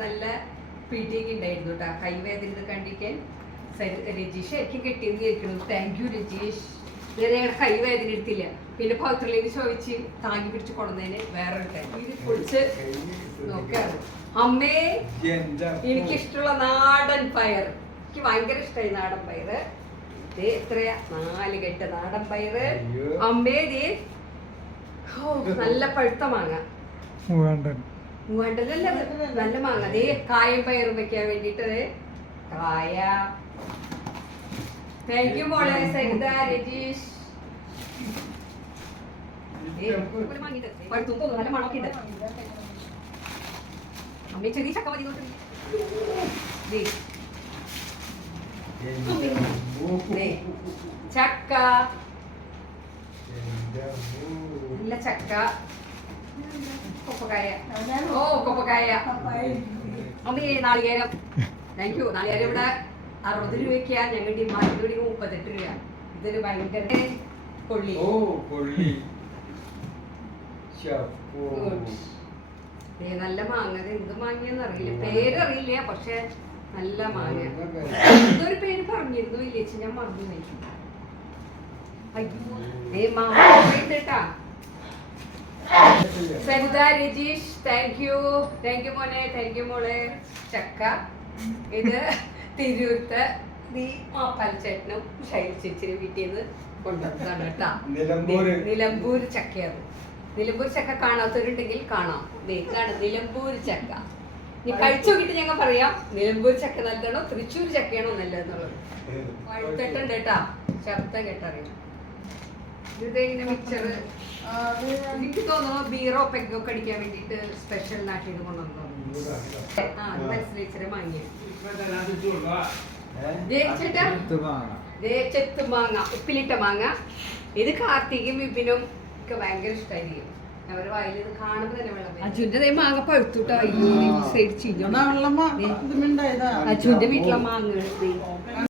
നല്ല പീട്ടിങ് ഉണ്ടായിരുന്നു കേട്ടോ. കൈവേദന കണ്ടിക്കാൻ രജീഷ് ശരിക്കും കെട്ടിയെന്ന് കേൾക്കണം. Thank you Rajeesh. ഇതുവരെ കൈവേദന എടുത്തില്ല. പിന്നെ പൗത്രലേക്ക് ചോദിച്ച് താങ്ങി പിടിച്ച് കൊണ്ടുവന്നതിന് വേറെ പൊളിച്ച് നോക്കാറ്. അമ്മേ എനിക്കിഷ്ടമുള്ള നാടൻ പയർ, എനിക്ക് ഭയങ്കര ഇഷ്ടമായി നാടൻ പയറ്. ഇത് എത്രയാ 4 കെട്ട് നാടൻ പയറ്. അമ്മേ നല്ല പഴുത്ത മാങ്ങ, മൂവാണ്ടല്ല നല്ല മാങ്ങ. അതേ കായം പയറും വെക്കാൻ വേണ്ടിട്ട് കായ. താങ്ക് യു മോളെ സരിത രജീഷ്. നല്ല മണമൊക്കെ ഉണ്ട്. അമ്മ ചെറിയ ചക്ക മതി. ചക്ക, നല്ല ചക്ക. കൊപ്പക്കായ. ഓ കൊപ്പക്കായ. അമ്മേ നാളികേരം. Thank you. നാളികേരം ഇവിടെ 60 രൂപയ്ക്കാ. ഞങ്ങളുടെ ഡിമാൻഡ് 38 രൂപ. ഇതൊരു ഭയങ്കര കൊള്ളി. നല്ല മാങ്ങ. എന്ത് മാങ്ങയെന്ന് അറിയില്ല, പേരറിയില്ല, പക്ഷെ നല്ല മാങ്ങ. ഇതൊരു പേര് പറഞ്ഞിരുന്നു ഇല്ലേച്ചി, ഞാൻ മറന്നു. Saritha Rajeesh thank you. Thank you മോനെ. താങ്ക് യു മോളെ. ചക്ക ഇത് തിരൂർത്തെ മാപ്പാൽച്ചേട്ടനും ശൈല ചേച്ചിയുടെ വീട്ടിൽ നിന്ന് കൊണ്ടുവന്നതാണ് കേട്ടാ. നിലമ്പൂർ ചക്കയാണ്. നിലമ്പൂർ ചക്ക കാണാത്തവരുണ്ടെങ്കിൽ കാണാം. നിലമ്പൂർ ചക്ക നീ കഴിച്ചു നോക്കിട്ട് ഞങ്ങൾ പറയാം നിലമ്പൂർ ചക്ക നല്ലതാണോ തൃശ്ശൂർ ചക്കയാണോ നല്ലതെന്നുള്ളത്. പഴുത്തിട്ടുണ്ട് കേട്ടാ, ശബ്ദം കേട്ടറിയാം. ഇതെങ്ങനെ മിക്സറ് എനിക്ക് തോന്നുന്നു ബീറോ പെഗൊക്കെ അടിക്കാൻ വേണ്ടിട്ട് സ്പെഷ്യൽ നാട്ടിൽ നിന്ന് കൊണ്ടുവന്നു. അത് മനസ്സിലായി വാങ്ങിയ ചെത്തുമാങ്ങ, ഉപ്പിലിട്ട മാങ്ങ. ഇത് കാർത്തികയും വിപിനും ഒക്കെ ഭയങ്കര ഇഷ്ടമായിരിക്കും. അവര് വായിൽ ഇത് കാണുമ്പോ തന്നെ വെള്ളം. അജുന്റെ മാങ്ങ പഴുത്തുട്ടോ. അജുന്റെ വീട്ടിലെ മാങ്ങ